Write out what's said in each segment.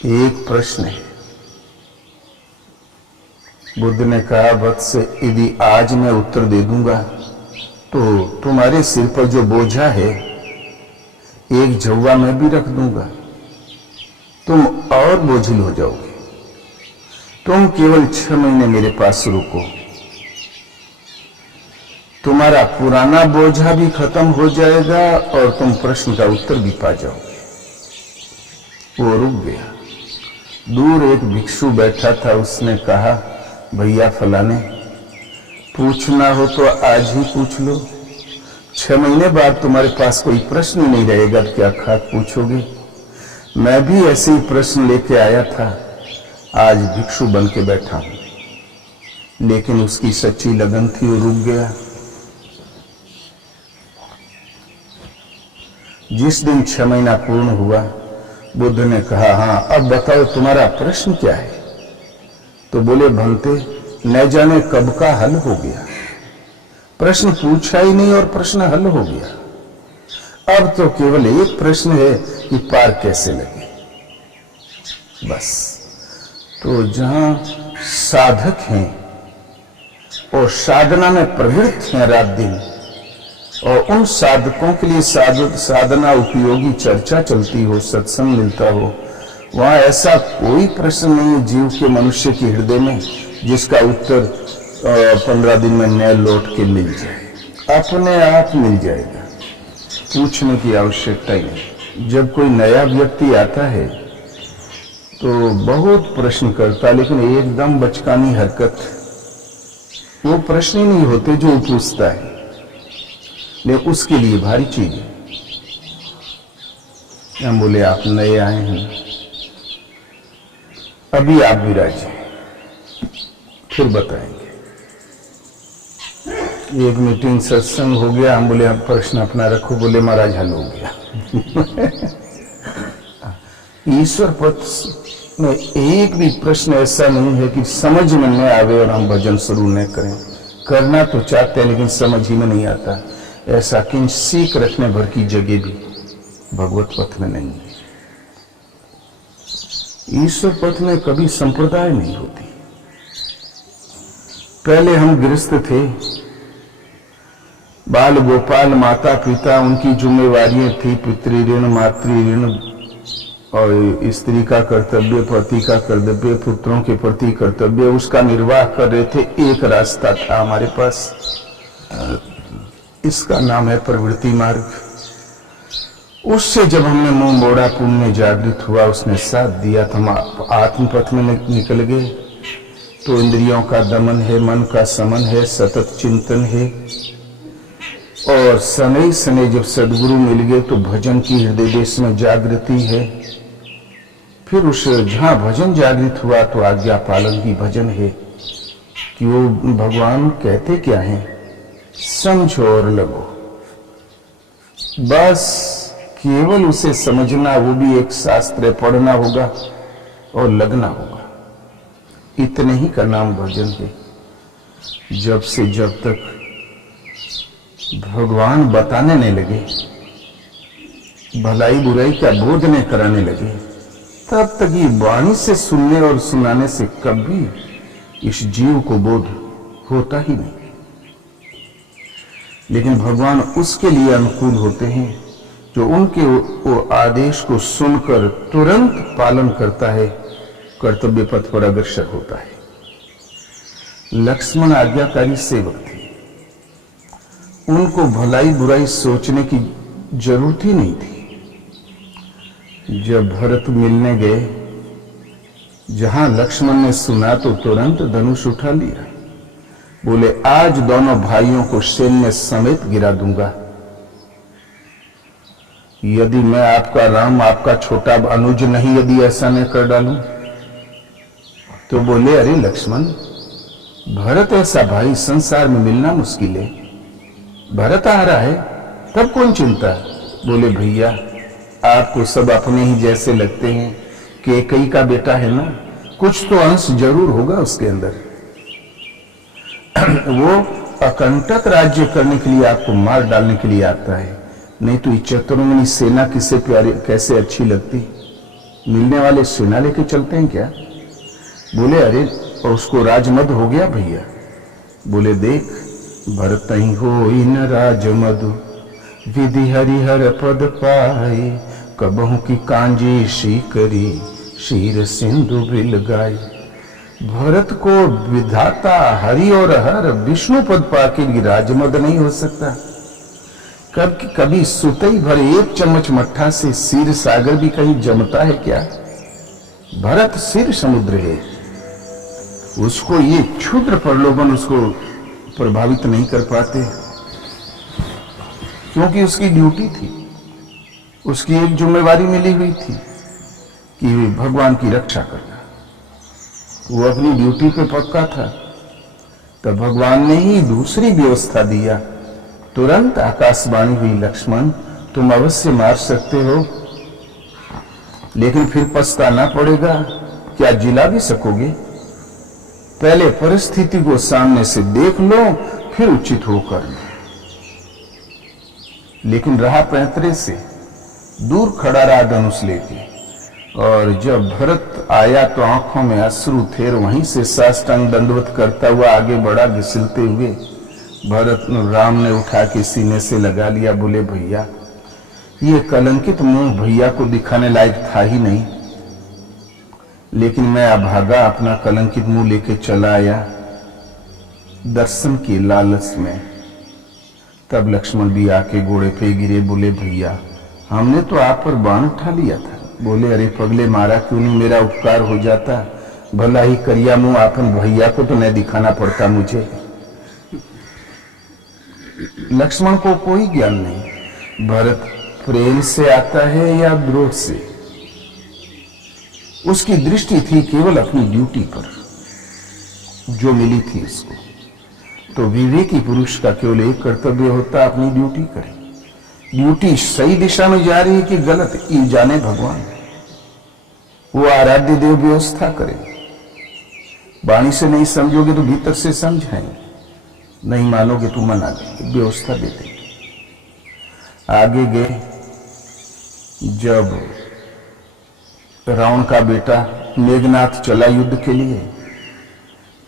एक प्रश्न है। बुद्ध ने कहा, वत्स, यदि आज मैं उत्तर दे दूंगा तो तुम्हारे सिर पर जो बोझा है एक झव्वा मैं भी रख दूंगा, तुम और बोझिल हो जाओगे। तुम केवल 6 महीने मेरे पास रुको, तुम्हारा पुराना बोझा भी खत्म हो जाएगा और तुम प्रश्न का उत्तर भी पा जाओगे। वो रुक गया। दूर एक भिक्षु बैठा था, उसने कहा, भैया फलाने, पूछना हो तो आज ही पूछ लो, 6 महीने बाद तुम्हारे पास कोई प्रश्न नहीं रहेगा तो क्या खाक पूछोगे। मैं भी ऐसे ही प्रश्न लेके आया था, आज भिक्षु बन के बैठा हूं। लेकिन उसकी सच्ची लगन थी, वो रुक गया। जिस दिन 6 महीना पूर्ण हुआ, बुद्ध ने कहा, हाँ अब बताओ तुम्हारा प्रश्न क्या है। तो बोले, भंते, न जाने कब का हल हो गया, प्रश्न पूछा ही नहीं और प्रश्न हल हो गया। अब तो केवल एक प्रश्न है कि पार कैसे लगे, बस। तो जहां साधक हैं और साधना में प्रवृत्त हैं रात दिन, और उन साधकों के लिए साधना उपयोगी चर्चा चलती हो, सत्संग मिलता हो, वहां ऐसा कोई प्रश्न नहीं है जीव के, मनुष्य के हृदय में, जिसका उत्तर 15 दिन में न लौट के मिल जाए। अपने आप मिल जाएगा, पूछने की आवश्यकता ही नहीं। जब कोई नया व्यक्ति आता है तो बहुत प्रश्न करता, लेकिन एकदम बचकानी हरकत, वो प्रश्न ही नहीं होते जो पूछता है, लेकिन उसके लिए भारी चीज है। हम बोले, आप नए आए हैं, अभी आप विराजे, फिर बताएंगे। एक मीटिंग सत्संग हो गया, हम बोले, आप प्रश्न अपना रखो। बोले, महाराज हल हो गया। ईश्वर पथ में एक भी प्रश्न ऐसा नहीं है कि समझ में न आवे और हम भजन शुरू न करें। करना तो चाहते हैं लेकिन समझ ही में नहीं आता। ऐसा किंच सीख रखने भर की जगह भी भगवत पथ में नहीं है। ईश्वर पथ में कभी संप्रदाय नहीं होती। पहले हम गृहस्थ थे, बाल गोपाल, माता पिता, उनकी जिम्मेवारियां थी, पितृ ऋण, मातृ ऋण, और स्त्री का कर्तव्य, पति का कर्तव्य, पुत्रों के प्रति कर्तव्य, उसका निर्वाह कर रहे थे। एक रास्ता था हमारे पास, इसका नाम है प्रवृत्ति मार्ग। उससे जब हमने मुंह मोड़ा, पुण्य जागृत हुआ, उसने साथ दिया, तो हम आत्मपथ में निकल गए। तो इंद्रियों का दमन है, मन का समन है, सतत चिंतन है, और शनै शनै जब सदगुरु मिल गए तो भजन की हृदय देश में जागृति है। फिर उस जहां भजन जागृत हुआ तो आज्ञा पालन की भजन है कि वो भगवान कहते क्या है, समझो और लगो, बस केवल उसे समझना, वो भी एक शास्त्र पढ़ना होगा और लगना होगा। इतने ही का नाम भजन है। जब से जब तक भगवान बताने नहीं लगे, भलाई बुराई का बोध नहीं कराने लगे, तब तक ये वाणी से सुनने और सुनाने से कभी इस जीव को बोध होता ही नहीं। लेकिन भगवान उसके लिए अनुकूल होते हैं जो उनके वो आदेश को सुनकर तुरंत पालन करता है, कर्तव्य पथ पर अग्रसर होता है। लक्ष्मण आज्ञाकारी सेवक थे, उनको भलाई बुराई सोचने की जरूरत ही नहीं थी। जब भरत मिलने गए, जहां लक्ष्मण ने सुना तो तुरंत धनुष उठा लिया। बोले, आज दोनों भाइयों को सैन्य समेत गिरा दूंगा। यदि मैं आपका राम, आपका छोटा अनुज नहीं, यदि ऐसा न कर डालूं। तो बोले, अरे लक्ष्मण, भरत ऐसा भाई संसार में मिलना मुश्किल है। भरत आ रहा है तब कौन चिंता। बोले, भैया आपको सब अपने ही जैसे लगते हैं, कि कई का बेटा है ना, कुछ तो अंश जरूर होगा उसके अंदर। वो अकंटक राज्य करने के लिए आपको मार डालने के लिए आता है, नहीं तो ये चतुर्मुनि सेना किसे प्यारी, कैसे अच्छी लगती। मिलने वाले सेना लेके चलते हैं क्या? बोले अरे और उसको राजमद हो गया भैया। बोले देख भरत ही हो न राजमधु विधि हरिहर पद पाए कबहू की कांजी शीकरी शीर सिंधु बिल गाय। भरत को विधाता हरि और हर विष्णु पद पाके भी राजमद नहीं हो सकता। कभी सुतई भर एक चम्मच मट्ठा से क्षीर सागर भी कहीं जमता है क्या? भरत क्षीर समुद्र है, उसको ये क्षुद्र प्रलोभन उसको प्रभावित नहीं कर पाते, क्योंकि उसकी ड्यूटी थी, उसकी एक जिम्मेवारी मिली हुई थी कि भगवान की रक्षा करना। वो अपनी ड्यूटी पे पक्का था। तब भगवान ने ही दूसरी व्यवस्था दिया। तुरंत आकाशवाणी हुई, लक्ष्मण तुम अवश्य मार सकते हो, लेकिन फिर पछताना पड़ेगा। क्या जिला भी सकोगे? पहले परिस्थिति को सामने से देख लो, फिर उचित होकर लो। लेकिन रहा पैंतरे से दूर खड़ा रहा धनुष लेके, और जब भरत आया तो आंखों में अश्रु थे, और वहीं से साष्टांग दंडवत करता हुआ आगे बढ़ा घिसलते हुए। भरत राम ने उठा के सीने से लगा लिया। बोले भैया ये कलंकित मुंह भैया को दिखाने लायक था ही नहीं, लेकिन मैं अभागा अपना कलंकित मुंह लेके चला आया दर्शन की लालच में। तब लक्ष्मण भी आके घोड़े पे गिरे। बोले भैया हमने तो आप पर बाण उठा लिया था। बोले अरे पगले मारा क्यों नहीं, मेरा उपकार हो जाता, भला ही करिया मुंह आपन भैया को तो नहीं दिखाना पड़ता मुझे। लक्ष्मण को कोई ज्ञान नहीं भरत प्रेम से आता है या द्रोह से। उसकी दृष्टि थी केवल अपनी ड्यूटी पर जो मिली थी उसको। तो विवेकी पुरुष का केवल एक कर्तव्य होता, अपनी ड्यूटी करे। ड्यूटी सही दिशा में जा रही है कि गलत, ये जाने भगवान। वो आराध्य देव व्यवस्था करे। वाणी से नहीं समझोगे तो भीतर से समझाएंगे, नहीं मानोगे तो मना देंगे, व्यवस्था दे देंगे। आगे गए, जब रावण का बेटा मेघनाथ चला युद्ध के लिए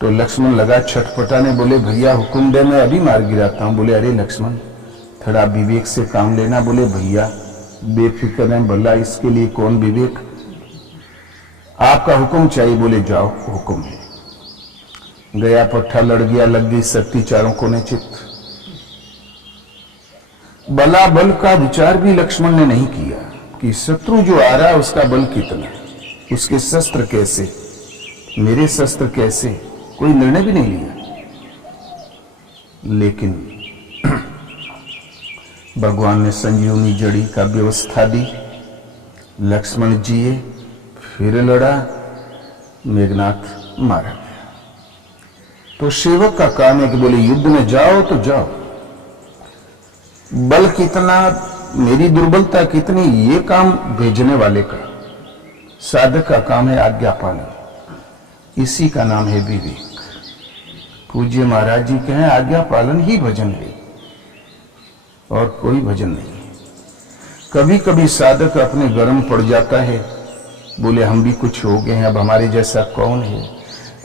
तो लक्ष्मण लगा छटपटाने। बोले भैया हुक्म दे, मैं अभी मार गिराता हूं। बोले अरे लक्ष्मण थोड़ा विवेक से काम लेना। बोले भैया बेफिक्र है, भला इसके लिए कौन विवेक, आपका हुक्म चाहिए। बोले जाओ हुक्म है। गया पट्टा लड़ गया, लग गई शक्ति चारों कोने चित्त। बला बल का विचार भी लक्ष्मण ने नहीं किया कि शत्रु जो आ रहा है उसका बल कितना, उसके शस्त्र कैसे, मेरे शस्त्र कैसे, कोई निर्णय भी नहीं लिया। लेकिन भगवान ने संजीवनी जड़ी का व्यवस्था दी। लक्ष्मण जिए, फिर लड़ा, मेघनाथ मारा गया। तो सेवक का काम है कि बोले युद्ध में जाओ तो जाओ, बल कितना, मेरी दुर्बलता कितनी, ये काम भेजने वाले का। साधक का काम है आज्ञा पालन, इसी का नाम है विवेक। पूज्य महाराज जी कहें आज्ञा पालन ही भजन है, और कोई भजन नहीं। कभी कभी साधक अपने गर्म पड़ जाता है, बोले हम भी कुछ हो गए हैं, अब हमारे जैसा कौन है।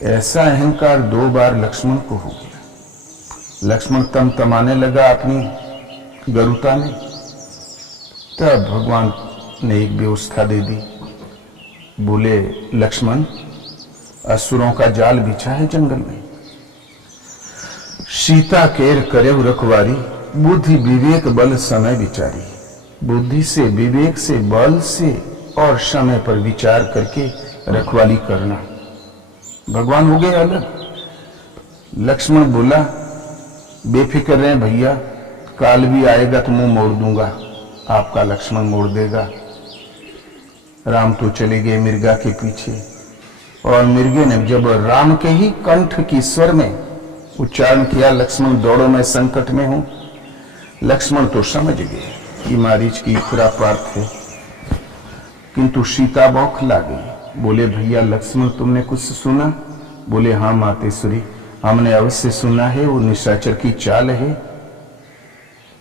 ऐसा अहंकार 2 बार लक्ष्मण को हो गया। लक्ष्मण तमाने लगा अपनी गरुता में। तब भगवान ने एक व्यवस्था दे दी। बोले लक्ष्मण असुरों का जाल बिछा है जंगल में, सीता केर करे रखवारी, बुद्धि विवेक बल समय विचारी। बुद्धि से, विवेक से, बल से और समय पर विचार करके रखवाली करना। भगवान हो गए अलग। लक्ष्मण बोला बेफिक्र रहे भैया, काल भी आएगा तो मुंह मोड़ दूंगा, आपका लक्ष्मण मोड़ देगा। राम तो चले गए मिर्गा के पीछे, और मिर्गे ने जब राम के ही कंठ की स्वर में उच्चारण किया, लक्ष्मण दौड़ो मैं संकट में हूं, लक्ष्मण तो समझ गए कि मारीच की खुरापात है, किंतु सीता बौखला गई। बोले भैया लक्ष्मण तुमने कुछ सुना? बोले हाँ मातेश्वरी, हमने अवश्य सुना है, वो निशाचर की चाल है,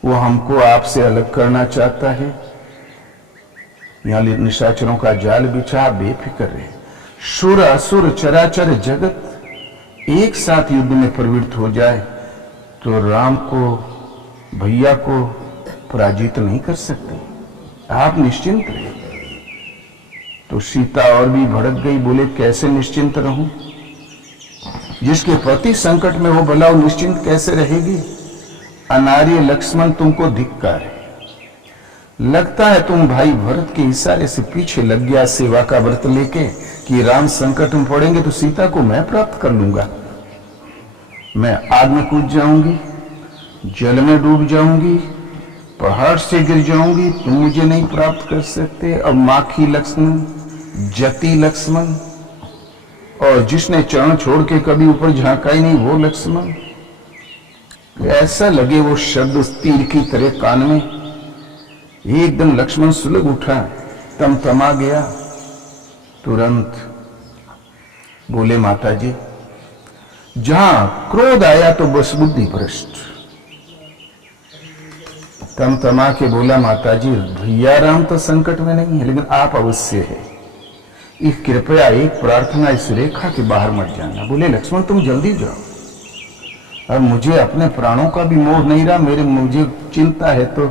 वो हमको आपसे अलग करना चाहता है। यहाँ निशाचरों का जाल बिछा, बेफिक्र रहे। सुर असुर चराचर जगत एक साथ युद्ध में प्रवृत्त हो जाए तो राम को, भैया को पराजित नहीं कर सकते। आप निश्चिंत रहे। तो सीता और भी भड़क गई, बोले कैसे निश्चिंत रहूं? जिसके पति संकट में हो भला वो निश्चिंत कैसे रहेगी? अनार्य लक्ष्मण तुमको धिक्कार है। लगता है तुम भाई भरत के इशारे से पीछे लग गया सेवा का व्रत लेके कि राम संकट में पड़ेंगे तो सीता को मैं प्राप्त कर लूंगा। मैं आग में कूद जाऊंगी, जल में डूब जाऊंगी, पहाड़ से गिर जाऊंगी, तुम मुझे नहीं प्राप्त कर सकते। अब माखी लक्ष्मण, जति लक्ष्मण, और जिसने चरण छोड़ के कभी ऊपर झांका ही नहीं वो लक्ष्मण। ऐसा लगे वो शब्द उस तीर की तरह कान में। एकदम लक्ष्मण सुलग उठा, तमा गया। तुरंत बोले माता जी, जहां क्रोध आया तो बस बुद्धि भ्रष्ट। तमा के बोला माता जी, भैया राम तो संकट में नहीं है लेकिन आप अवश्य है। इस कृपया एक प्रार्थना इस रेखा के बाहर मत जाना। बोले लक्ष्मण तुम जल्दी जाओ, और मुझे अपने प्राणों का भी मोह नहीं रहा। मुझे चिंता है तो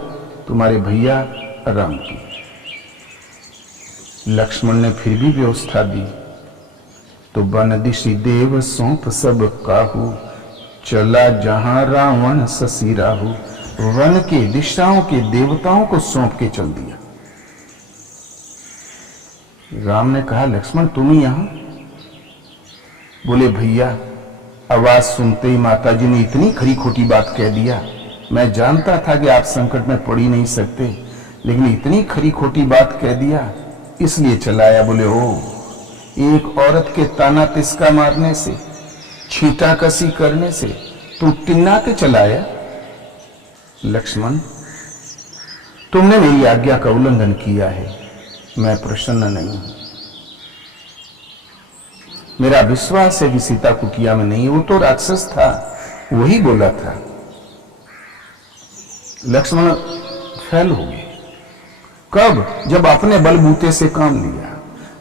तुम्हारे भैया राम की। लक्ष्मण ने फिर भी व्यवस्था दी। तो बन दिशि देव सौंप सब काहू, चला जहां रावण ससी राहू। वन के दिशाओं के देवताओं को सौंप के चल दिया। राम ने कहा लक्ष्मण तुम ही यहां? बोले भैया आवाज सुनते ही माता जी ने इतनी खरी खोटी बात कह दिया। मैं जानता था कि आप संकट में पड़ ही नहीं सकते, लेकिन इतनी खरी खोटी बात कह दिया इसलिए चलाया। बोले ओ, एक औरत के ताना तिस्का मारने से, छींटा कसी करने से तू टिन्ना के चलाया? लक्ष्मण तुमने मेरी आज्ञा का उल्लंघन किया है, मैं प्रसन्न नहीं हूं। मेरा विश्वास है कि सीता कुटिया में नहीं, वो तो राक्षस था, वही बोला था। लक्ष्मण फैल हो गए। कब? जब अपने बलबूते से काम लिया।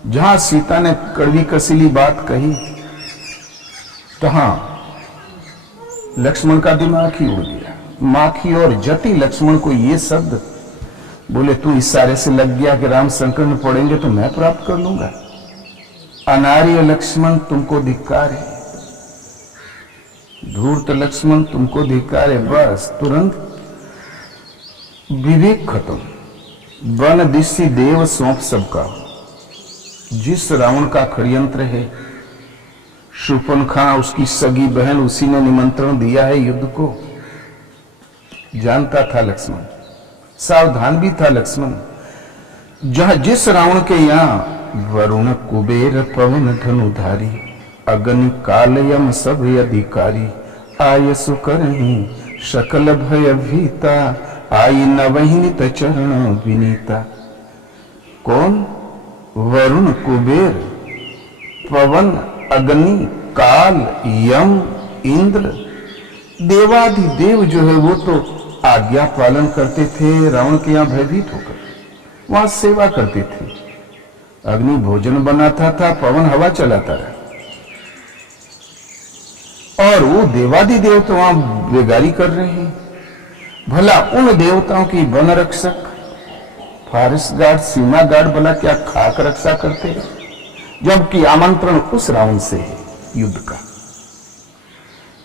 जहां सीता ने कड़वी कसीली बात कही तहां लक्ष्मण का दिमाग ही उड़ गया। माखी और जति लक्ष्मण को ये शब्द बोले, तू इशारे से लग गया कि राम संकट में पड़ेंगे तो मैं प्राप्त कर लूंगा। अनार्य लक्ष्मण तुमको धिक्कार है, धूर्त लक्ष्मण तुमको धिक्कार है। बस तुरंत विवेक खत्म। वन दिशि देव सौंप सबका। जिस रावण का षड्यंत्र है, शूर्पणखा उसकी सगी बहन, उसी ने निमंत्रण दिया है युद्ध को। जानता था लक्ष्मण, सावधान भी था लक्ष्मण। जहां जिस रावण के यहां वरुण कुबेर पवन धनुधारी, अग्नि काल यम सब अधिकारी, आय सुकरणी सकल भय भीता, आई नवहिनित चरण विनीता। कौन? वरुण कुबेर पवन अग्नि काल यम इंद्र, देवाधिदेव जो है वो तो आज्ञा पालन करते थे। रावण के यहाँ भयभीत होकर वहां सेवा करते थे। अग्नि भोजन बनाता था, पवन हवा चलाता रहा, और वो देवाधिदेव तो वहां बेगारी कर रहे हैं। भला उन देवताओं की वन रक्षक, फॉरेस्ट गार्ड, सीमा गार्ड भला क्या खाक रक्षा करते हैं? जबकि आमंत्रण उस रावण से है युद्ध का।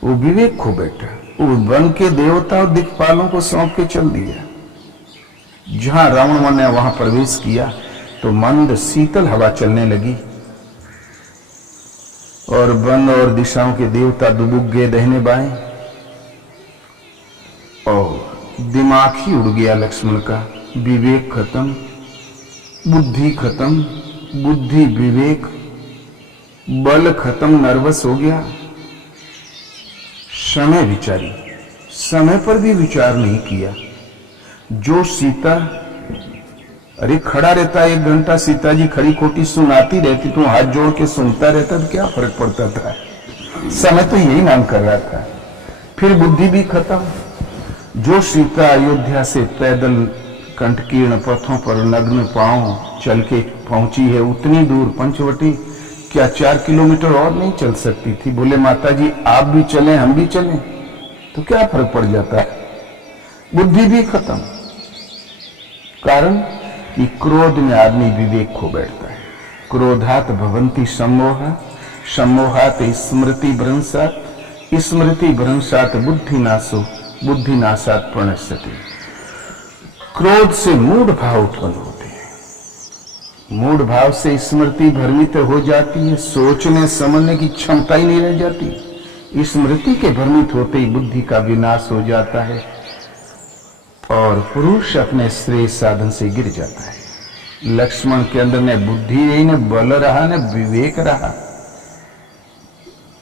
वो विवेक खो बैठा। वो वन के देवता और दिक्पालों को सौंप के चल दिया। जहां रावण ने वहां प्रवेश किया तो मंद शीतल हवा चलने लगी, और वन और दिशाओं के देवता दुबुक गए दाहिने बाएं, और दिमाग ही उड़ गया लक्ष्मण का। विवेक खत्म, बुद्धि खत्म, बुद्धि विवेक, बल खत्म, नर्वस हो गया। समय विचारी, समय पर भी विचार नहीं किया। जो सीता, अरे खड़ा रहता 1 घंटा, सीता जी खड़ी खोटी सुनाती रहती, तू हाथ जोड़ के सुनता रहता तो क्या फर्क पड़ता था? समय तो यही नाम कर रहा था। फिर बुद्धि भी खत्म। जो सीता अयोध्या से पैदल कंटकीर्ण पथों पर नग्न पांव चल के पहुंची है उतनी दूर पंचवटी, क्या 4 किलोमीटर और नहीं चल सकती थी? बोले माता जी आप भी चलें हम भी चलें तो क्या फर्क पड़ जाता है, बुद्धि भी खत्म। कारण कि क्रोध में आदमी विवेक खो बैठता है। क्रोधात भवन्ति सम्मोह, सम्मोहात स्मृति भ्रंशात, स्मृति भ्रंशात बुद्धिनाशो, बुद्धिनाशात प्रणश्यति। क्रोध से मूढ़ भाव उत्पन्न होते हैं, मूढ़ भाव से स्मृति भ्रमित हो जाती है, सोचने समझने की क्षमता ही नहीं रह जाती। स्मृति के भ्रमित होते ही बुद्धि का विनाश हो जाता है और पुरुष अपने श्रेय साधन से गिर जाता है। लक्ष्मण के अंदर न बुद्धि रही, न बल रहा, न विवेक रहा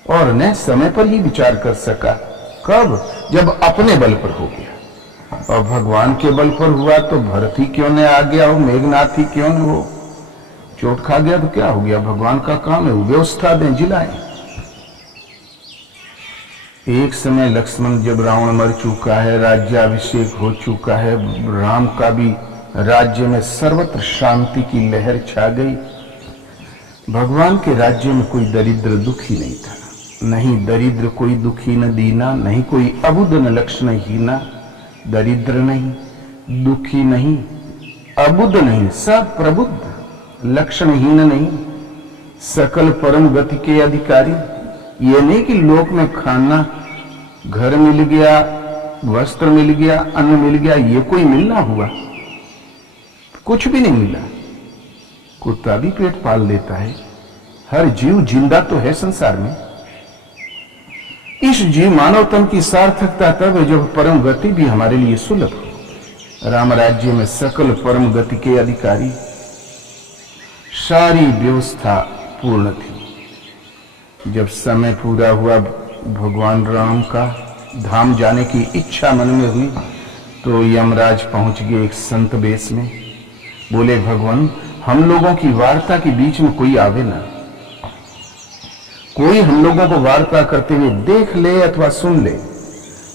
और न समय पर ही विचार कर सका। कब? जब अपने बल पर हो गया। और भगवान के बल पर हुआ तो भरत ही क्यों न आ गया हो, मेघनाथ ही क्यों न हो। चोट खा गया तो क्या हो गया, भगवान का काम है, व्यवस्था दें, जिलाएं। एक समय लक्ष्मण जब रावण मर चुका है, राज्याभिषेक हो चुका है, राम का भी राज्य में सर्वत्र शांति की लहर छा गई। भगवान के राज्य में कोई दरिद्र दुखी नहीं था, नहीं दरिद्र कोई दुखी न दीना, नहीं कोई अबुध न लक्षण हीना। दरिद्र नहीं, दुखी नहीं, अबुध नहीं, सब प्रबुद्ध, लक्षणहीन नहीं, सकल परम गति के अधिकारी। ये नहीं कि लोक में खाना, घर मिल गया, वस्त्र मिल गया, अन्न मिल गया, ये कोई मिलना हुआ, कुछ भी नहीं मिला। कुत्ता भी पेट पाल लेता है, हर जीव जिंदा तो है संसार में। इस जीव मानव तन की सार्थकता तब है जब परम गति भी हमारे लिए सुलभ हो। राम राज्य में सकल परम गति के अधिकारी, सारी व्यवस्था पूर्ण थी। जब समय पूरा हुआ, भगवान राम का धाम जाने की इच्छा मन में हुई तो यमराज पहुंच गए एक संत वेश में। बोले भगवान हम लोगों की वार्ता के बीच में कोई आवे ना, कोई हम लोगों को वार्ता करते हुए देख ले अथवा सुन ले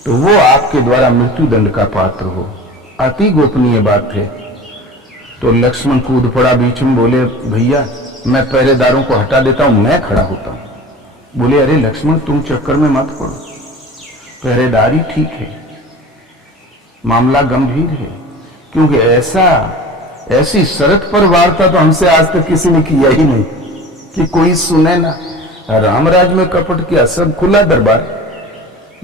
तो वो आपके द्वारा मृत्यु दंड का पात्र हो, अति गोपनीय बात है। तो लक्ष्मण कूद पड़ा बीच में, बोले भैया मैं पहरेदारों को हटा देता हूं, मैं खड़ा होता हूं। बोले अरे लक्ष्मण तुम चक्कर में मत पड़ो, पहरेदारी ठीक है, मामला गंभीर है, क्योंकि ऐसी शरत पर वार्ता तो हमसे आज तक किसी ने किया ही नहीं कि कोई सुने ना। रामराज में कपट किया, सब खुला दरबार,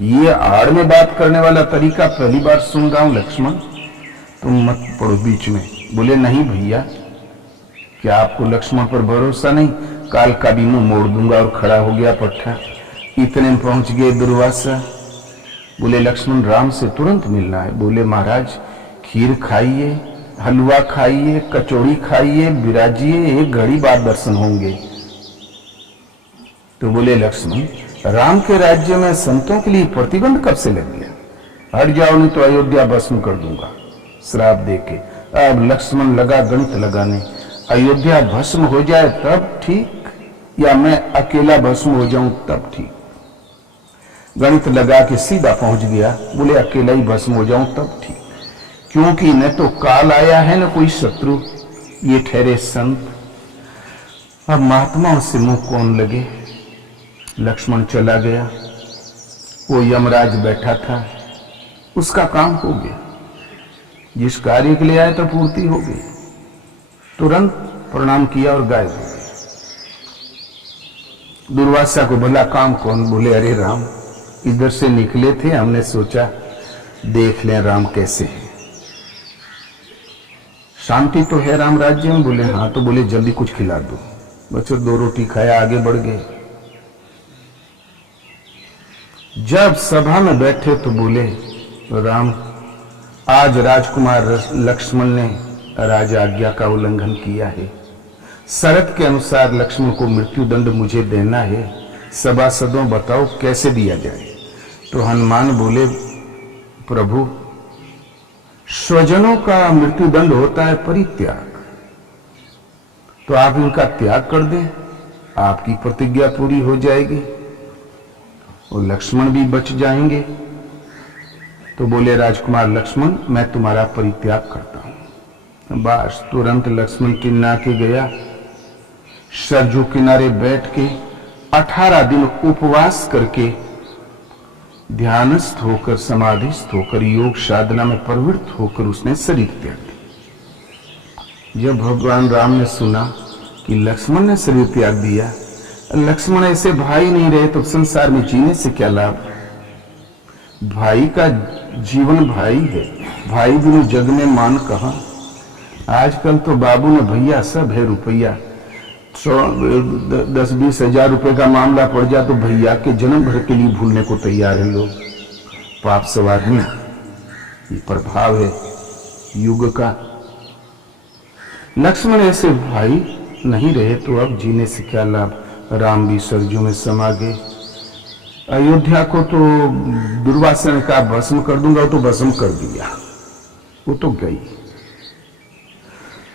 ये आड़ में बात करने वाला तरीका पहली बार सुन रहा हूं लक्ष्मण, तुम मत पड़ो बीच में। बोले नहीं भैया, क्या आपको लक्ष्मण पर भरोसा नहीं? काल का भी मुंह मोड़ दूंगा। और खड़ा हो गया पट्टा। इतने में पहुंच गए दुर्वासा। बोले लक्ष्मण राम से तुरंत मिलना है। बोले महाराज खीर खाइए, हलवा खाइए, कचौड़ी खाइए, विराजिए, एक घड़ी बाद दर्शन होंगे। तो बोले लक्ष्मण राम के राज्य में संतों के लिए प्रतिबंध कब से लग गया? हट जाओ नहीं तो अयोध्या भस्म कर दूंगा, श्राप देके। अब लक्ष्मण लगा गणित लगाने, अयोध्या भस्म हो जाए तब ठीक, या मैं अकेला भस्म हो जाऊं तब ठीक। गणित लगा के सीधा पहुंच गया। बोले अकेला ही भस्म हो जाऊं तब ठीक, क्योंकि न तो काल आया है न कोई शत्रु, ये ठहरे संत। अब महात्माओं से मुंह कौन लगे। लक्ष्मण चला गया, वो यमराज बैठा था, उसका काम हो गया, जिस कार्य के लिए आया था पूर्ति हो गई। तुरंत प्रणाम किया और गायब हो गया। दुर्वासा को भला काम कौन? बोले अरे राम इधर से निकले थे, हमने सोचा देख लें राम कैसे है, शांति तो है राम राज्य में। बोले हाँ। तो बोले जल्दी कुछ खिला दो। बच्चों 2 रोटी खाया, आगे बढ़ गए। जब सभा में बैठे तो बोले राम आज राजकुमार लक्ष्मण ने राज आज्ञा का उल्लंघन किया है, शरत के अनुसार लक्ष्मण को मृत्यु दंड मुझे देना है, सभासदों बताओ कैसे दिया जाए। तो हनुमान बोले प्रभु स्वजनों का मृत्यु दंड होता है परित्याग, तो आप इनका त्याग कर दें, आपकी प्रतिज्ञा पूरी हो जाएगी और लक्ष्मण भी बच जाएंगे। तो बोले राजकुमार लक्ष्मण मैं तुम्हारा परित्याग करता हूं, बस तुरंत लक्ष्मण टिन्ना के गया, सरजू किनारे बैठ के 18 दिन उपवास करके ध्यानस्थ होकर, समाधिस्थ होकर, योग साधना में प्रवृत्त होकर उसने शरीर त्याग दिया। जब भगवान राम ने सुना कि लक्ष्मण ने शरीर त्याग दिया, लक्ष्मण ऐसे भाई नहीं रहे तो संसार में जीने से क्या लाभ। भाई का जीवन भाई है, भाई बिनु जग में मान कहां। आजकल तो बाबू ने भैया सब है, रुपया 10-20 हजार रुपए का मामला पड़ जाए तो भैया के जन्म भर के लिए भूलने को तैयार है लोग। पाप सवारना ये प्रभाव है युग का। लक्ष्मण ऐसे भाई नहीं रहे तो अब जीने से क्या लाभ। राम भी सरजू में समा गए। अयोध्या को तो दुर्वासन का भस्म कर दूंगा, वो तो भस्म कर दिया, वो तो गई।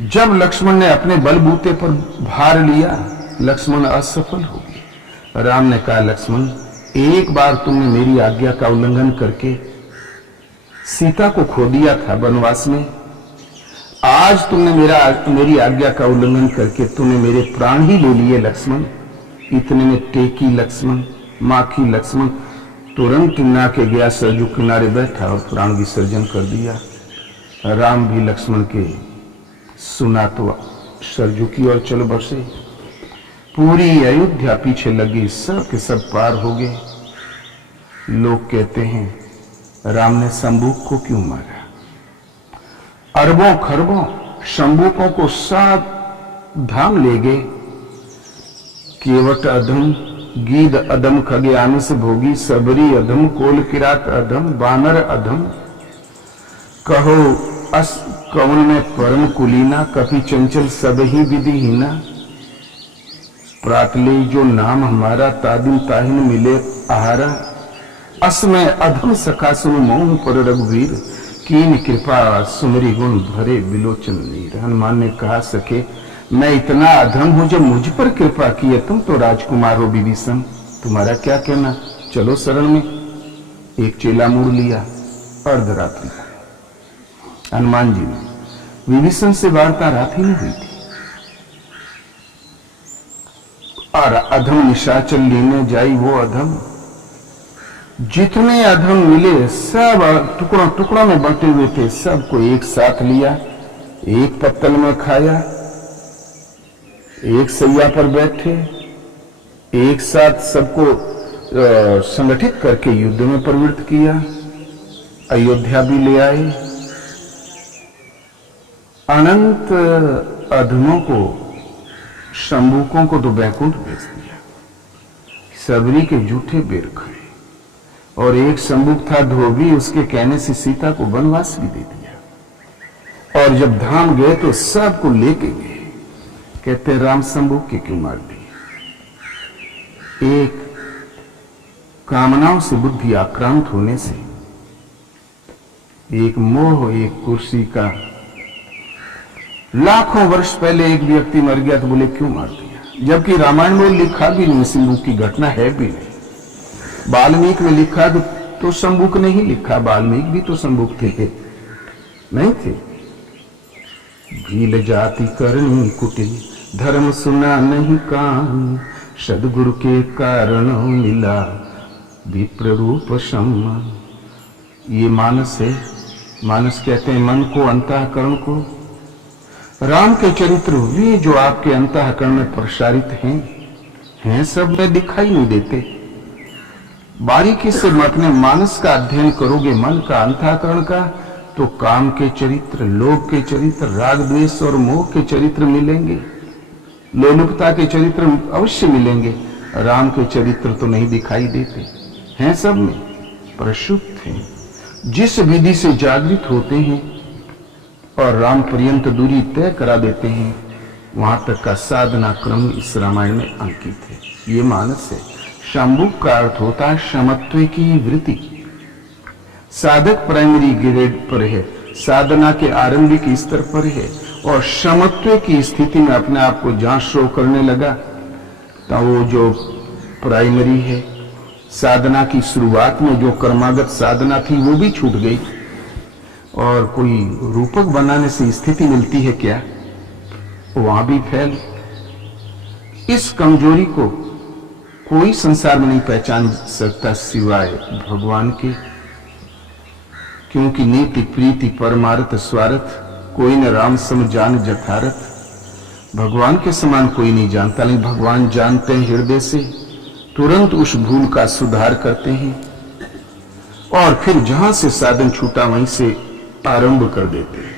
जब लक्ष्मण ने अपने बलबूते पर भार लिया, लक्ष्मण असफल हो गए। राम ने कहा, लक्ष्मण एक बार तुमने मेरी आज्ञा का उल्लंघन करके सीता को खो दिया था वनवास में, आज तुमने मेरी आज्ञा का उल्लंघन करके तुमने मेरे प्राण ही ले लिए लक्ष्मण। इतने में टेकी लक्ष्मण, माखी लक्ष्मण तुरंत टिन्ना के गया, सरजू किनारे बैठा और प्राण विसर्जन कर दिया। राम भी लक्ष्मण के सुना तो सरजू की ओर चल बसे। पूरी अयोध्या पीछे लगी, सब के सब पार हो गए। लोग कहते हैं राम ने शंबुक को क्यों मारा। अरबों खरबों शंबुकों को सब धाम ले गए। केवट अधम, गीद अधम, खगे आमिष भोगी, सबरी अधम, कोल किरात अधम, बानर अधम। कहो अस कौन में परम कुलीना, कपि चंचल सब ही विधिहीना। प्रातले जो नाम हमारा, तादिन ताहिन मिले आहारा। अस में अधम सखा सुन मोह पर रघुवीर, कीन कृपा सुमरी गुण भरे विलोचन नीर। हनुमान ने कहा, सके मैं इतना अधम हूं, जब मुझ पर कृपा की है, तुम तो राजकुमार हो विभीषण, तुम्हारा क्या कहना, चलो शरण में। एक चेला मुड़ लिया। अर्धरात्रि हनुमान जी ने विभीषण से वार्ता रात ही नहीं हुई थी, और अधम निशाचर लेने जाई वो अधम। जितने अधम मिले सब टुकड़ों टुकड़ों में बंटे हुए थे, सबको एक साथ लिया, एक पत्तल में खाया, एक सैया पर बैठे, एक साथ सबको संगठित करके युद्ध में प्रवृत्त किया। अयोध्या भी ले आए। अनंत अधमों को, शंबुकों को तो बैकुंठ भेज दिया। सबरी के जूठे बेर खड़े। और एक शंबुक था धोबी, उसके कहने से सीता को वनवास भी दे दिया। और जब धाम गए तो सबको लेके गए। कहते राम शंबुक के क्यों मार दिए। एक कामनाओं से बुद्धि आक्रांत होने से, एक मोह, एक कुर्सी का। लाखों वर्ष पहले एक व्यक्ति मर गया तो बोले क्यों मार दिया, जबकि रामायण में लिखा भी नहीं, शंबुक की घटना है भी नहीं। वाल्मीकि में लिखा तो शंबुक ने ही लिखा, वाल्मीकि भी तो शंबुक थे नहीं थे। भील जाति करनी कुटिल, धर्म सुना नहीं कान, सदगुरु के कारण मिला विप्र रूप सम्मान। ये मानस है। मानस कहते हैं मन को, अंतःकरण को। राम के चरित्र वे जो आपके अंतःकरण में प्रसारित हैं सब में दिखाई नहीं देते। बारीकी से अपने मानस का अध्ययन करोगे, मन का, अंतःकरण का, तो काम के चरित्र, लोभ के चरित्र, राग द्वेष और मोह के चरित्र मिलेंगे। लोलुपता के चरित्र अवश्य मिलेंगे। राम के चरित्र तो नहीं दिखाई देते, हैं सब में प्रशुद्ध हैं। जिस विधि से जागृत होते हैं और राम पर्यंत दूरी तय करा देते हैं, वहां तक का साधना क्रम इस रामायण में अंकित है। ये मानस है। शंबुक का अर्थ होता है समत्व की वृत्ति। साधक प्राइमरी ग्रेड पर है, साधना के आरंभिक स्तर पर है, और समत्व की स्थिति में अपने आप को जहां शो करने लगा, तो वो जो प्राइमरी है, साधना की शुरुआत में जो कर्मागत साधना थी वो भी छूट गई। और कोई रूपक बनाने से स्थिति मिलती है क्या? वहां भी फैल। इस कमजोरी को कोई संसार में नहीं पहचान सकता सिवाय भगवान के, क्योंकि नीति प्रीति परमार्थ स्वार्थ कोई न राम सम जान जथारथ। भगवान के समान कोई नहीं जानता, लेकिन भगवान जानते हैं हृदय से, तुरंत उस भूल का सुधार करते हैं और फिर जहां से साधन छूटा वहीं से आरंभ कर देते हैं।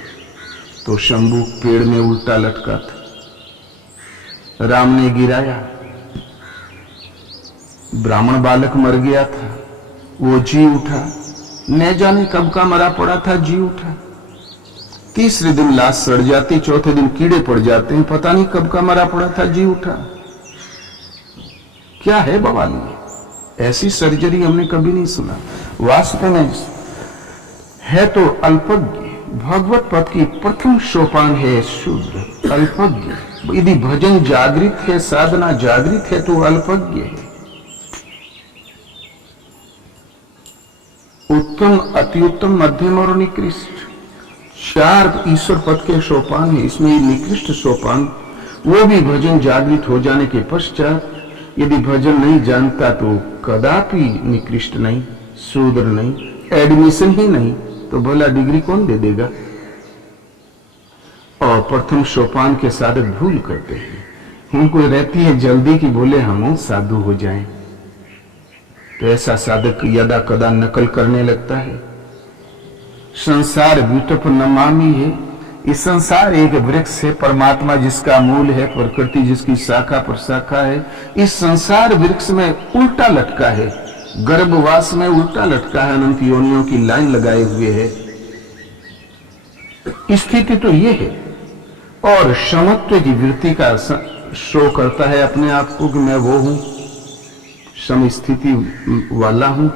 तो शंभू पेड़ में उल्टा लटका था, राम ने गिराया, ब्राह्मण बालक मर गया था, वो जी उठा, न जाने कब का मरा पड़ा था, जी उठा। तीसरे दिन लाश सड़ जाती, चौथे दिन कीड़े पड़ जाते हैं, पता नहीं कब का मरा पड़ा था, जी उठा। क्या है बवाली? ऐसी सर्जरी हमने कभी नहीं सुना। वास्तव में है तो अल्पज्ञ। भगवत पद की प्रथम सोपान है शूद्र, अल्पज्ञ। यदि भजन जागृत है, साधना जागृत है, तो अल्पज्ञ है। उत्तम, अति उत्तम, मध्यम और निकृष्ट, 4 ईश्वर पद के सोपान है। इसमें ये निकृष्ट सोपान, वो भी भजन जागृत हो जाने के पश्चात। यदि भजन नहीं जानता तो कदापि निकृष्ट नहीं, शूद्र नहीं, एडमिशन ही नहीं, तो भला डिग्री कौन दे देगा? और प्रथम सोपान के साधक भूल करते हैं। उनको रहती है जल्दी कि बोले हम साधु हो जाएं, तो ऐसा साधक यदा कदा नकल करने लगता है। संसार व्युत्पन्न नमामि है। इस संसार एक वृक्ष है, परमात्मा जिसका मूल है, प्रकृति जिसकी शाखा प्रशाखा है। इस संसार वृक्ष में उल्टा लटका है, गर्भवास में उल्टा लटका है, अनंत योनियों की लाइन लगाए हुए है। स्थिति तो ये है। और समत्व की वृत्ति का शो करता है अपने आप को कि मैं वो हूं, सम स्थिति वाला हूं।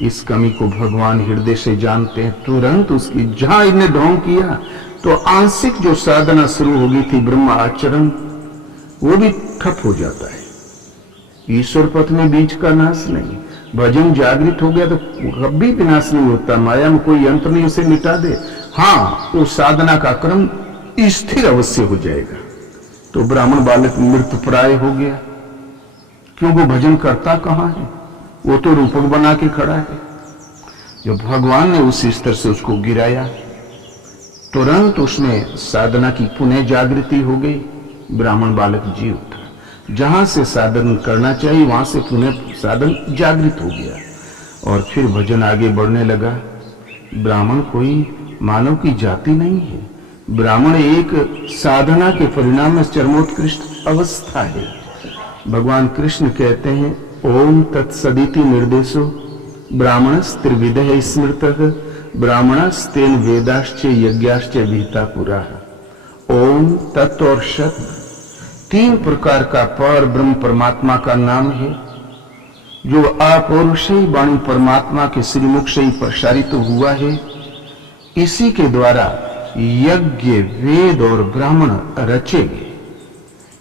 इस कमी को भगवान हृदय से जानते हैं। तुरंत उसकी जहां इन्हें ढोंग किया तो आंशिक जो साधना शुरू हो गई थी ब्रह्म आचरण, वो भी ठप हो जाता है। ईश्वर पथ में बीज का नाश नहीं। भजन जागृत हो गया तो कभी विनाश नहीं होता। माया में कोई यंत्र नहीं उसे मिटा दे। हाँ, वो साधना का क्रम स्थिर अवश्य हो जाएगा। तो ब्राह्मण बालक मृत प्राय हो गया, क्योंकि भजन करता कहां है? वो तो रूपक बना के खड़ा है। जो भगवान ने उस स्तर से उसको गिराया, तुरंत उसमें साधना की पुनः जागृति हो गई। ब्राह्मण बालक जी उठा, जहां से साधन करना चाहिए वहां से पुनः साधन जागृत हो गया और फिर भजन आगे बढ़ने लगा। ब्राह्मण कोई मानव की जाति नहीं है। ब्राह्मण एक साधना के परिणाम में चरमोत्कृष्ट अवस्था है। भगवान कृष्ण कहते हैं, ओम तत्सदिति निर्देशो ब्राह्मणस्त्रिविधः स्मृतः ब्राह्मणस्तेन वेदाश्च यज्ञाश्च विहिता पुराः। ओम तत् और सत 3 प्रकार का पर ब्रह्म परमात्मा का नाम है, जो अपौरुषेय वाणी परमात्मा के श्रीमुख से ही प्रसारित हुआ है। इसी के द्वारा यज्ञ, वेद और ब्राह्मण रचे गए।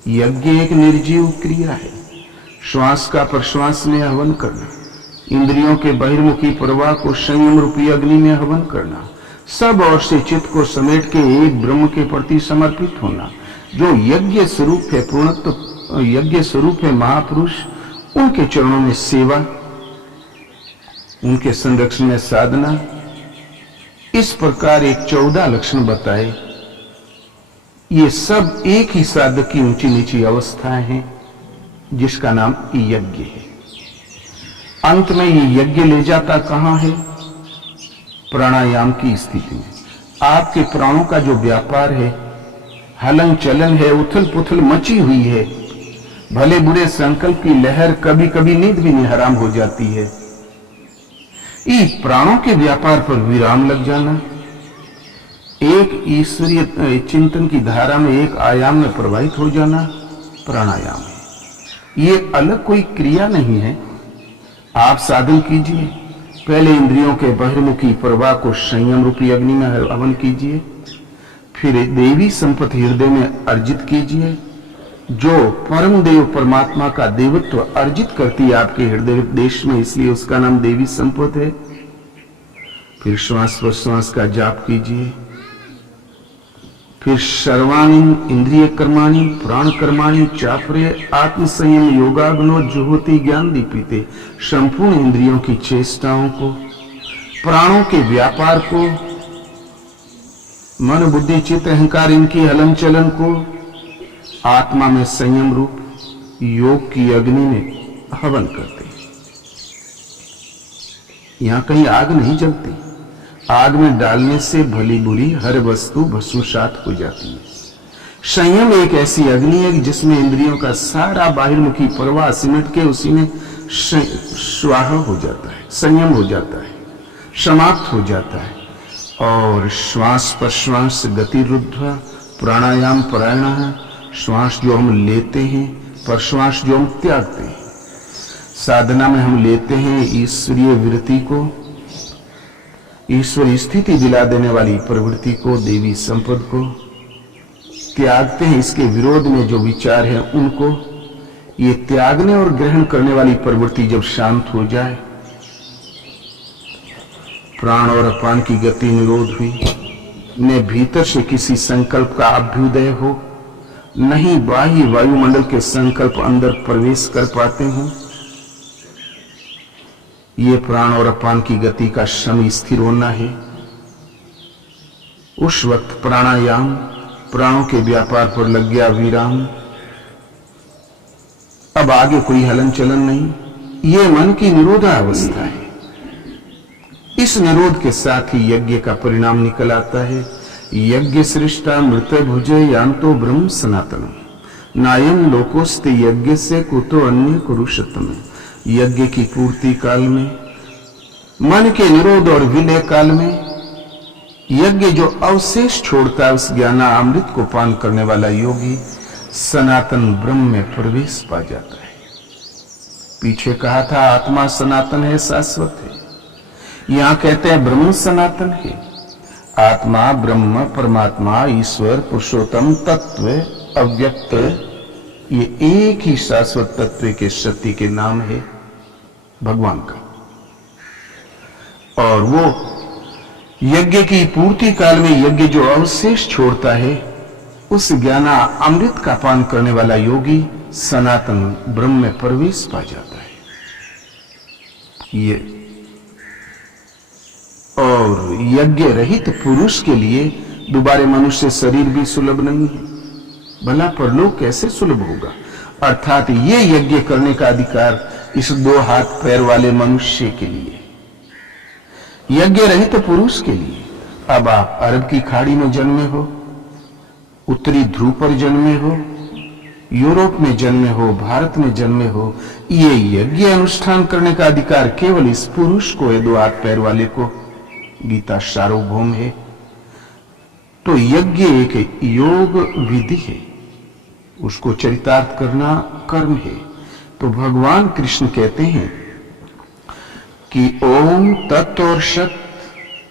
यज्ञ एक निर्जीव क्रिया है। श्वास का प्रश्वास में हवन करना, इंद्रियों के बहिर्मुखी प्रवाह को संयम रूपी अग्नि में हवन करना, सब ओर से चित्त को समेट के एक ब्रह्म के प्रति समर्पित होना, जो यज्ञ स्वरूप है, पूर्णत्व यज्ञ स्वरूप है महापुरुष, उनके चरणों में सेवा, उनके संरक्षण में साधना। इस प्रकार एक 14 लक्षण बताए। ये सब एक ही साधक की ऊंची नीची अवस्थाएं हैं, जिसका नाम यज्ञ है। अंत में ये यज्ञ ले जाता कहां है? प्राणायाम की स्थिति में। आपके प्राणों का जो व्यापार है, हलन चलन है, उथल पुथल मची हुई है, भले बुरे संकल्प की लहर, कभी कभी नींद भी नहीं हराम हो जाती है। ये प्राणों के व्यापार पर विराम लग जाना, एक ईश्वरीय चिंतन की धारा में एक आयाम में प्रवाहित हो जाना प्राणायाम है। ये अलग कोई क्रिया नहीं है। आप साधन कीजिए, पहले इंद्रियों के बहिर्मुखी प्रवाह को संयम रूपी अग्नि में हवन कीजिए, फिर देवी संपत्ति हृदय में अर्जित कीजिए, जो परम देव परमात्मा का देवत्व अर्जित करती है आपके हृदय देश में, इसलिए उसका नाम देवी संपत्ति है। फिर श्वास प्रश्वास का जाप कीजिए। फिर सर्वाणी इंद्रिय कर्माणी प्राण कर्माणी चापरे आत्म संयम योगाग्नो जुहोति ज्ञान दीपिते, संपूर्ण इंद्रियों की चेष्टाओं को, प्राणों के व्यापार को, मन बुद्धि चित्त अहंकार इनकी हलन चलन को आत्मा में संयम रूप योग की अग्नि में हवन करते हैं। यहां कहीं आग नहीं जलती। आग में डालने से भली बुरी हर वस्तु भस्मसात हो जाती है। संयम एक ऐसी अग्नि है जिसमें इंद्रियों का सारा बाहिर्मुखी प्रवाह सिमट के उसी में स्वाहा हो जाता है, संयम हो जाता है, समाप्त हो जाता है। और श्वास प्रश्वास गति रुद्ध प्राणायाम परायण, श्वास जो हम लेते हैं, प्रश्वास जो हम त्यागते हैं। साधना में हम लेते हैं ईश्वरीय वृत्ति को, ईश्वरी स्थिति दिला देने वाली प्रवृत्ति को, देवी संपद को, त्यागते हैं इसके विरोध में जो विचार है उनको। ये त्यागने और ग्रहण करने वाली प्रवृत्ति जब शांत हो जाए, प्राण और अपान की गति निरोध हुई, न भीतर से किसी संकल्प का अभ्युदय हो, नहीं बाह्य वायुमंडल के संकल्प अंदर प्रवेश कर पाते हों, ये प्राण और अपान की गति का शम स्थिर होना है। उस वक्त प्राणायाम प्राणों के व्यापार पर लग गया विराम। अब आगे कोई हलन चलन नहीं। ये मन की निरोधावस्था है। इस निरोध के साथ ही यज्ञ का परिणाम निकल आता है। यज्ञ सृष्टा मृत भुजे यांतो ब्रह्म सनातनम, नायम लोकोस्ते यज्ञ से कुतो अन्य कुरुषतम। यज्ञ की पूर्ति काल में, मन के निरोध और विलय काल में, यज्ञ जो अवशेष छोड़ता है उस ज्ञाना अमृत को पान करने वाला योगी सनातन ब्रह्म में प्रवेश पा जाता है। पीछे कहा था आत्मा सनातन है, शाश्वत है। यहां कहते हैं ब्रह्म सनातन है। आत्मा ब्रह्म परमात्मा ईश्वर पुरुषोत्तम तत्व अव्यक्त, ये एक ही शाश्वत तत्व के सत्य के नाम है भगवान का। और वो यज्ञ की पूर्ति काल में यज्ञ जो अवशेष छोड़ता है उस ज्ञाना अमृत का पान करने वाला योगी सनातन ब्रह्म में प्रवेश पा जाता है। ये और यज्ञ रहित पुरुष के लिए दोबारा मनुष्य शरीर भी सुलभ नहीं है। भला परलोक कैसे सुलभ होगा? अर्थात ये यज्ञ करने का अधिकार इस 2 हाथ पैर वाले मनुष्य के लिए, यज्ञ रहित पुरुष के लिए। अब आप अरब की खाड़ी में जन्मे हो, उत्तरी ध्रुव पर जन्मे हो, यूरोप में जन्मे हो, भारत में जन्मे हो, ये यज्ञ अनुष्ठान करने का अधिकार केवल इस पुरुष को है, 2 हाथ पैर वाले को। गीता सार्वभौम है। तो यज्ञ एक योग विधि है, उसको चरितार्थ करना कर्म है। तो भगवान कृष्ण कहते हैं कि ओम तत्व और सत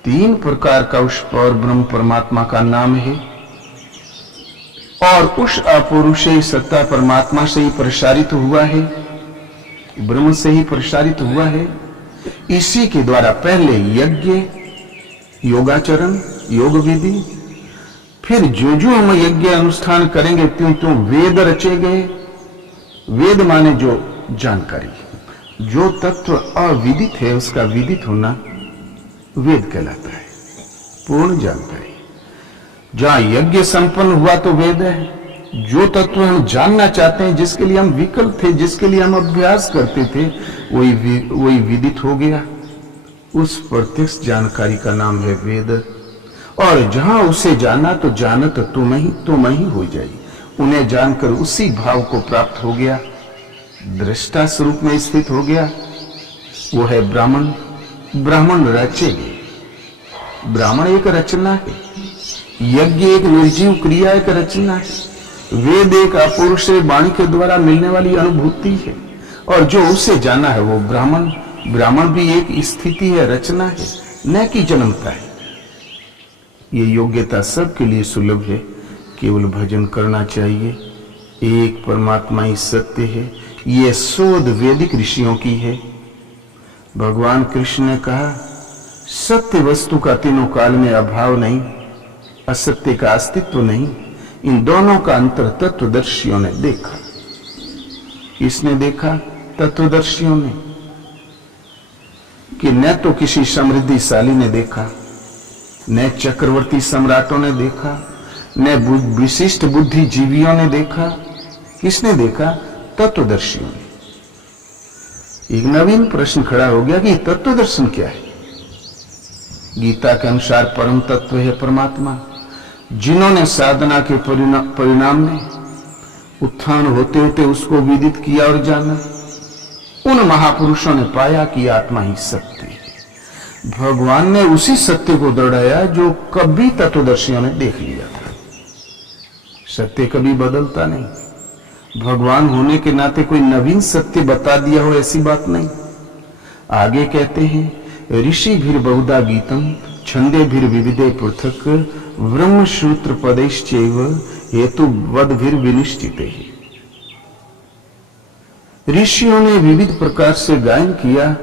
3 प्रकार का उस पर ब्रह्म परमात्मा का नाम है, और उस अपौरुषेय सत्ता परमात्मा से ही प्रसारित हुआ है, ब्रह्म से ही प्रसारित हुआ है। इसी के द्वारा पहले यज्ञ, योगाचरण, योग विधि, फिर जो जो हम यज्ञ अनुष्ठान करेंगे त्यों त्यों वेद रचे गए। वेद माने जो जानकारी, जो तत्व अविदित है उसका विदित होना वेद कहलाता है, पूर्ण जानकारी। जहां यज्ञ संपन्न हुआ तो वेद है। जो तत्व हम जानना चाहते हैं, जिसके लिए हम विकल्प थे, जिसके लिए हम अभ्यास करते थे, वही विदित हो गया। उस प्रत्यक्ष जानकारी का नाम है वेद। और जहां उसे जाना तो जानत तुम ही हो जाई। उन्हें जानकर उसी भाव को प्राप्त हो गया, दृष्टा स्वरूप में स्थित हो गया। वो है ब्राह्मण। ब्राह्मण रचेंगे। ब्राह्मण एक रचना है, यज्ञ एक निर्जीव क्रिया, एक रचना है। वेद एक अपौरुषेय वाणी के द्वारा मिलने वाली अनुभूति है, और जो उसे जाना है वो ब्राह्मण। ब्राह्मण भी एक स्थिति है, रचना है, न कि जन्मता है। ये योग्यता सबके लिए सुलभ है, केवल भजन करना चाहिए। एक परमात्मा ही सत्य है। ये शोध वैदिक ऋषियों की है। भगवान कृष्ण ने कहा सत्य वस्तु का तीनों काल में अभाव नहीं, असत्य का अस्तित्व नहीं। इन दोनों का अंतर तत्वदर्शियों ने देखा। इसने देखा तत्वदर्शियों ने कि न तो किसी समृद्धिशाली ने देखा, न चक्रवर्ती सम्राटों ने देखा, न विशिष्ट बुद्धिजीवियों ने देखा। किसने देखा? तत्वदर्शियों ने। एक नवीन प्रश्न खड़ा हो गया कि तत्वदर्शन क्या है? गीता के अनुसार परम तत्व है परमात्मा, जिन्होंने साधना के परिणाम में उत्थान होते होते उसको विदित किया और जाना। उन महापुरुषों ने पाया कि आत्मा ही सत्य है। भगवान ने उसी सत्य को दृढ़ाया जो कभी तत्वदर्शियों ने देख लिया था। सत्य कभी बदलता नहीं। भगवान होने के नाते कोई नवीन सत्य बता दिया हो ऐसी बात नहीं। आगे कहते हैं, ऋषि भीर बहुधा गीतम छंदे भीर विविधे पृथक ब्रह्म सूत्र पदैश्चैव हेतु वद भीर विनिश्चिते। ऋषियों ने विविध प्रकार से गायन किया,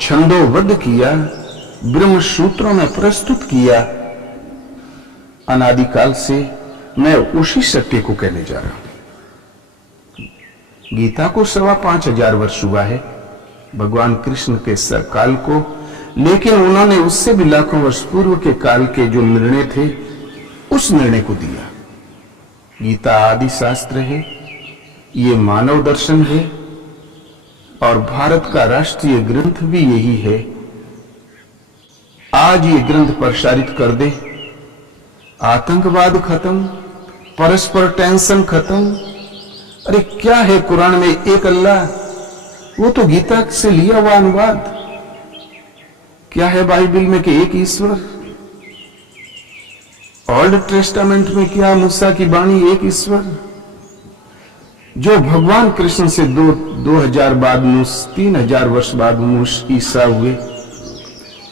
छंदोबद्ध किया, ब्रह्म सूत्रों में प्रस्तुत किया। अनादिकाल से मैं उसी सत्य को कहने जा रहा हूं। गीता को 5,500 वर्ष हुआ है भगवान कृष्ण के सरकाल को, लेकिन उन्होंने उससे भी लाखों वर्ष पूर्व के काल के जो निर्णय थे उस निर्णय को दिया। गीता आदि शास्त्र है, ये मानव दर्शन है और भारत का राष्ट्रीय ग्रंथ भी यही है। आज ये ग्रंथ प्रसारित कर दे, आतंकवाद खत्म, परस्पर टेंशन खत्म। अरे क्या है कुरान में एक अल्लाह, वो तो गीता से लिया हुआ अनुवाद। क्या है बाइबल में कि एक ईश्वर। ओल्ड टेस्टामेंट में क्या मूसा की वाणी एक ईश्वर। जो भगवान कृष्ण से 2000 बाद 3000 वर्ष बाद ईसा हुए,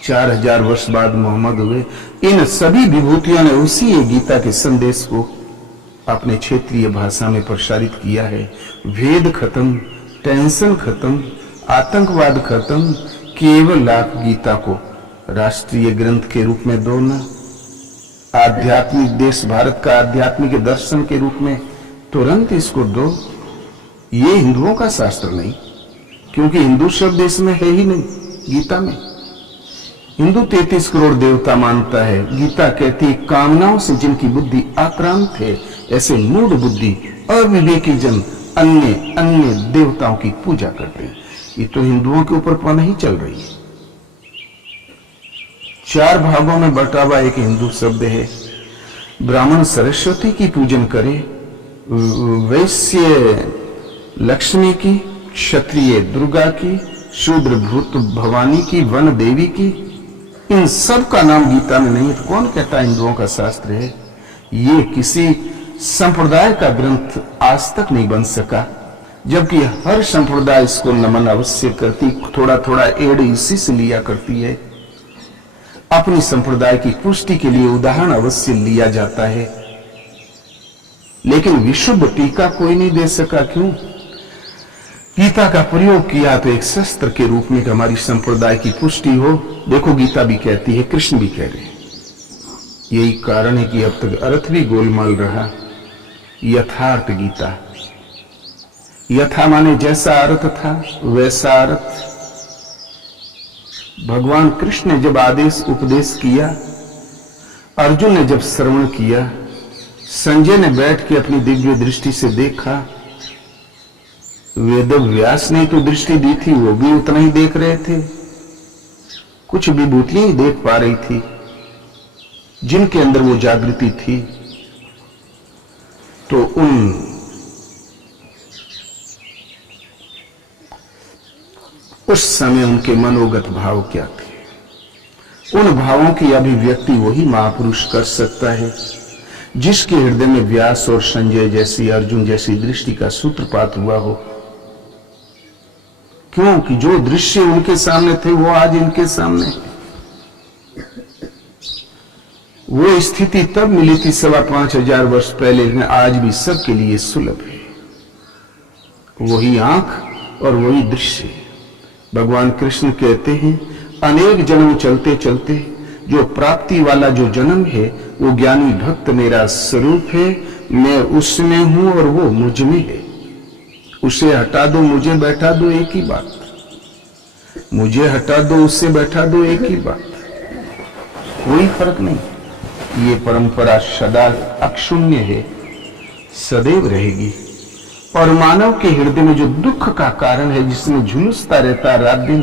4000 वर्ष बाद मोहम्मद हुए, इन सभी विभूतियों ने उसी ये गीता के संदेश को अपने क्षेत्रीय भाषा में प्रसारित किया है। भेद खत्म, टेंशन खत्म, आतंकवाद खत्म। केवल आप गीता को राष्ट्रीय ग्रंथ के रूप में दो ना, आध्यात्मिक देश भारत का आध्यात्मिक दर्शन के रूप में तुरंत इसको दो। ये हिंदुओं का शास्त्र नहीं, क्योंकि हिंदू शब्द इसमें है ही नहीं गीता में। हिंदू 33 करोड़ देवता मानता है। गीता कहती है कामनाओं से जिनकी बुद्धि आक्रांत है, ऐसे मूढ़ बुद्धि अविवेकी जन अन्य अन्य देवताओं की पूजा करते हैं। ये तो हिंदुओं के ऊपर पनाही चल रही है। 4 भागों में बटा हुआ एक हिंदू शब्द है। ब्राह्मण सरस्वती की पूजन करे, वैश्य लक्ष्मी की, क्षत्रिय दुर्गा की, शूद्र भूत भवानी की, वन देवी की। इन सब का नाम गीता में नहीं है। तो कौन कहता है हिंदुओं का शास्त्र है? ये किसी संप्रदाय का ग्रंथ आज तक नहीं बन सका, जबकि हर संप्रदाय इसको नमन अवश्य करती, थोड़ा थोड़ा एड इसी से लिया करती है। अपनी संप्रदाय की पुष्टि के लिए उदाहरण अवश्य लिया जाता है, लेकिन विशुद्ध टीका कोई नहीं दे सका। क्यों? गीता का प्रयोग किया तो एक शस्त्र के रूप में हमारी संप्रदाय की पुष्टि हो। देखो गीता भी कहती है, कृष्ण भी कह रहे हैं। यही कारण है कि अब तक अर्थ भी गोलमाल रहा। यथार्थ गीता, यथा माने जैसा अर्थ था वैसा अर्थ। भगवान कृष्ण ने जब आदेश उपदेश किया, अर्जुन ने जब श्रवण किया, संजय ने बैठ के अपनी दिव्य दृष्टि से देखा, वेद व्यास ने तो दृष्टि दी थी, वो भी उतना ही देख रहे थे। कुछ विभूतियां ही देख पा रही थी जिनके अंदर वो जागृति थी। तो उस समय उनके मनोगत भाव क्या थे? उन भावों की अभिव्यक्ति वही महापुरुष कर सकता है जिसके हृदय में व्यास और संजय जैसी, अर्जुन जैसी दृष्टि का सूत्रपात हुआ हो। क्योंकि जो दृश्य उनके सामने थे वो आज इनके सामने। वो स्थिति तब मिली थी 5,500 वर्ष पहले, लेकिन आज भी सबके लिए सुलभ है। वही आंख और वही दृश्य। भगवान कृष्ण कहते हैं अनेक जन्म चलते चलते जो प्राप्ति वाला जो जन्म है वो ज्ञानी भक्त मेरा स्वरूप है, मैं उसमें हूं और वो मुझ में है। उसे हटा दो मुझे बैठा दो एक ही बात, मुझे हटा दो उससे बैठा दो एक ही बात, कोई फर्क नहीं। ये परंपरा सदा अक्षुण्य है, सदैव रहेगी। और मानव के हृदय में जो दुख का कारण है, जिसमें झुलसता रहता रात दिन,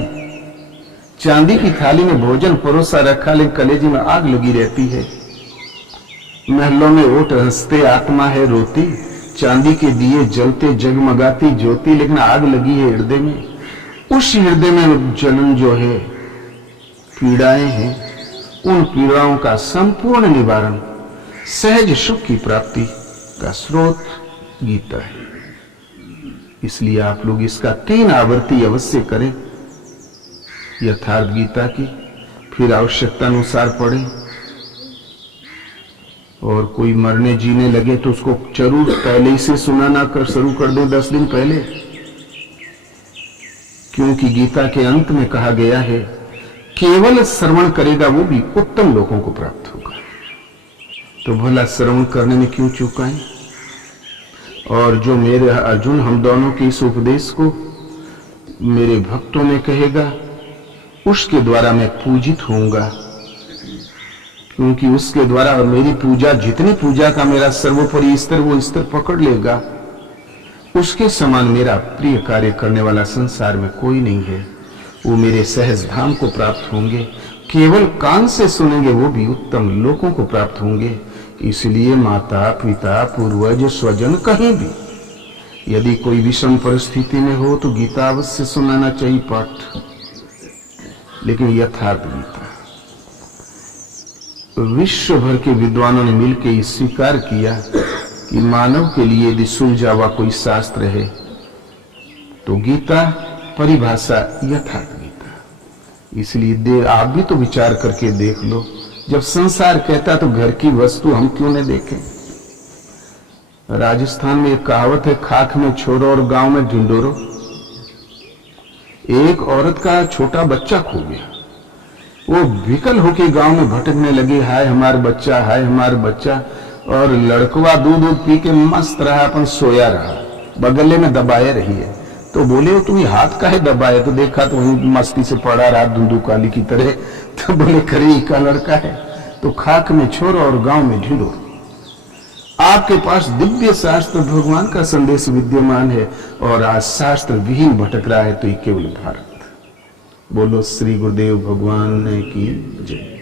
चांदी की थाली में भोजन परोसा रखा लेकिन कलेजे में आग लगी रहती है। महलों में ओट हंसते आत्मा है रोती, चांदी के दिए जलते जगमगाती ज्योति, लेकिन आग लगी है हृदय में। उस हृदय में जलन जो है, पीड़ाएं हैं, उन पीड़ाओं का संपूर्ण निवारण, सहज सुख की प्राप्ति का स्रोत गीता है। इसलिए आप लोग इसका 3 आवृत्ति अवश्य करें, यथार्थ गीता की, फिर आवश्यकता अनुसार पढ़ें। और कोई मरने जीने लगे तो उसको जरूर पहले ही से सुनाना कर शुरू कर दो 10 दिन पहले, क्योंकि गीता के अंत में कहा गया है केवल श्रवण करेगा वो भी उत्तम लोगों को प्राप्त होगा। तो भला श्रवण करने में क्यों चूकाएं? और जो मेरे अर्जुन हम दोनों के इस उपदेश को मेरे भक्तों में कहेगा, उसके द्वारा मैं पूजित होऊंगा, क्योंकि उसके द्वारा मेरी पूजा, जितनी पूजा का मेरा सर्वोपरि स्तर वो स्तर पकड़ लेगा, उसके समान मेरा प्रिय कार्य करने वाला संसार में कोई नहीं है। वो मेरे सहज धाम को प्राप्त होंगे, केवल कान से सुनेंगे वो भी उत्तम लोगों को प्राप्त होंगे। इसलिए माता पिता पूर्वज स्वजन कहीं भी यदि कोई विषम परिस्थिति में हो तो गीता अवश्य सुनाना चाहिए पाठ, लेकिन यथार्थ गीता। विश्व भर के विद्वानों ने मिलकर स्वीकार किया कि मानव के लिए यदि सुलझा हुआ कोई शास्त्र है तो गीता परिभाषा यथार्थ गीता। इसलिए आप भी तो विचार करके देख लो, जब संसार कहता तो घर की वस्तु हम क्यों न देखें। राजस्थान में एक कहावत है, खाक में छोरो और गांव में ढिंडोरो। एक औरत का छोटा बच्चा खो गया, वो विकल होके गांव में भटकने लगी, हाय हमारा बच्चा, हाय हमारा बच्चा। और लड़कवा दूध पी के मस्त रहा, अपन सोया रहा, बगले में दबाए रही है। तो बोले तुम्हें हाथ काहे दबाए? तो देखा तो वहीं मस्ती से पड़ा रहा धुंधुकाली की तरह। तो बोले खरी का लड़का है। तो खाक में छोरो और गांव में ढिंडोरो। आपके पास दिव्य शास्त्र भगवान का संदेश विद्यमान है और आज शास्त्र विहीन भटक रहा है, तो ये केवल भारत। बोलो श्री गुरुदेव भगवान की जय।